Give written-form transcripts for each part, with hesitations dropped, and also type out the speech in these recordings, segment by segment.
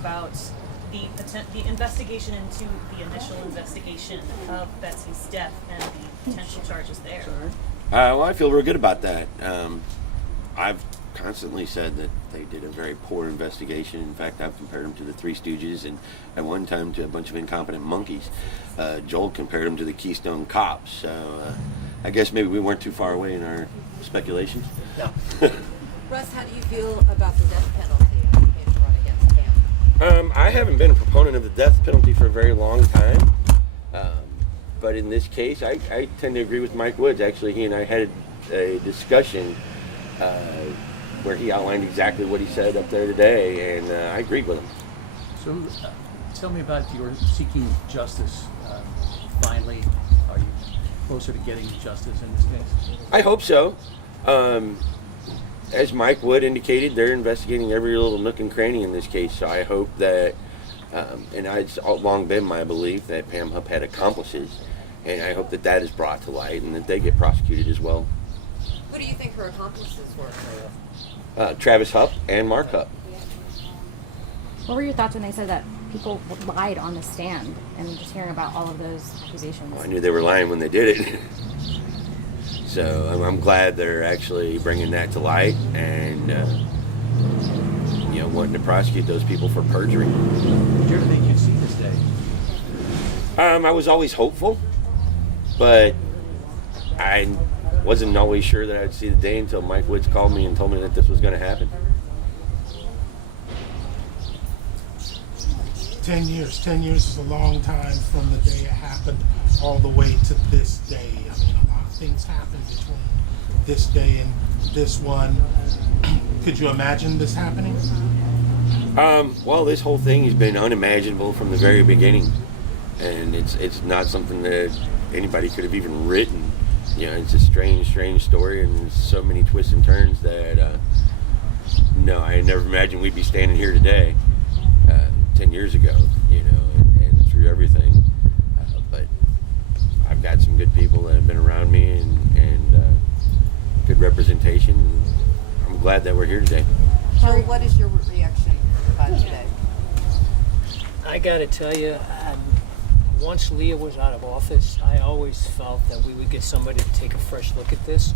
about the investigation into the initial investigation of Betsy's death and the potential charges there. Well, I feel real good about that. I've constantly said that they did a very poor investigation. In fact, I've compared them to the Three Stooges and at one time to a bunch of incompetent monkeys. Joel compared them to the Keystone Cops. So I guess maybe we weren't too far away in our speculations. Yeah. Russ, how do you feel about the death penalty on the case run against Pam? I haven't been a proponent of the death penalty for a very long time. But in this case, I tend to agree with Mike Woods. Actually, he and I had a discussion where he outlined exactly what he said up there today, and I agreed with him. So tell me about your seeking justice. Finally, are you closer to getting justice in this case? I hope so. As Mike Wood indicated, they're investigating every little nook and cranny in this case, so I hope that, and it's long been my belief that Pam Hupp had accomplices, and I hope that that is brought to light and that they get prosecuted as well. Who do you think her accomplices were? Travis Hupp and Mark Hupp. What were your thoughts when they said that people lied on the stand, and just hearing about all of those accusations? Well, I knew they were lying when they did it. So I'm glad they're actually bringing that to light and wanting to prosecute those people for perjury. Did you ever think you'd see this day? I was always hopeful, but I wasn't always sure that I'd see the day until Mike Woods called me and told me that this was going to happen. 10 years. 10 years is a long time from the day it happened all the way to this day. I mean, a lot of things happened between this day and this one. Could you imagine this happening? Well, this whole thing has been unimaginable from the very beginning, and it's not something that anybody could have even written. It's a strange story, and there's so many twists and turns that no, I never imagined we'd be standing here today 10 years ago, and through everything. But I've got some good people that have been around me and good representation. I'm glad that we're here today. So what is your reaction today? I gotta tell you, once Leah was out of office, I always felt that we would get somebody to take a fresh look at this.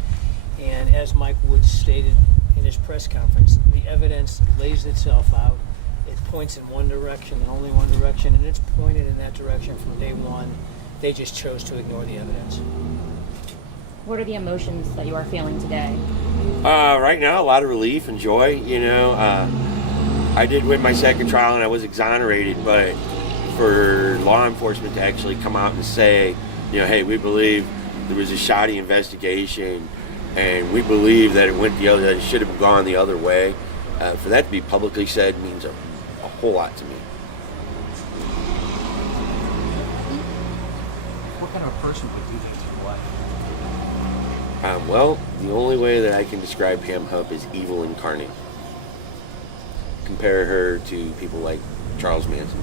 And as Mike Woods stated in his press conference, the evidence lays itself out. It points in one direction and only one direction, and it's pointed in that direction from day one. They just chose to ignore the evidence. What are the emotions that you are feeling today? Right now, a lot of relief and joy. I did win my second trial and I was exonerated, but for law enforcement to actually come out and say, hey, we believe there was a shoddy investigation and we believe that that it should have gone the other way, for that to be publicly said means a whole lot to me. What kind of a person would do that to your wife? Well, the only way that I can describe Pam Hupp is evil incarnate. Compare her to people like Charles Manson.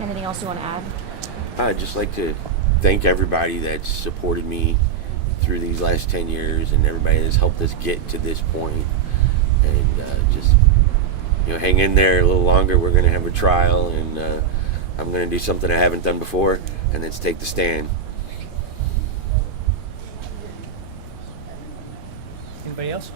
Anything else you want to add? I'd just like to thank everybody that's supported me through these last 10 years and everybody that's helped us get to this point. And just, hang in there a little longer. We're going to have a trial, and I'm going to do something I haven't done before, and that's take the stand. Anybody else?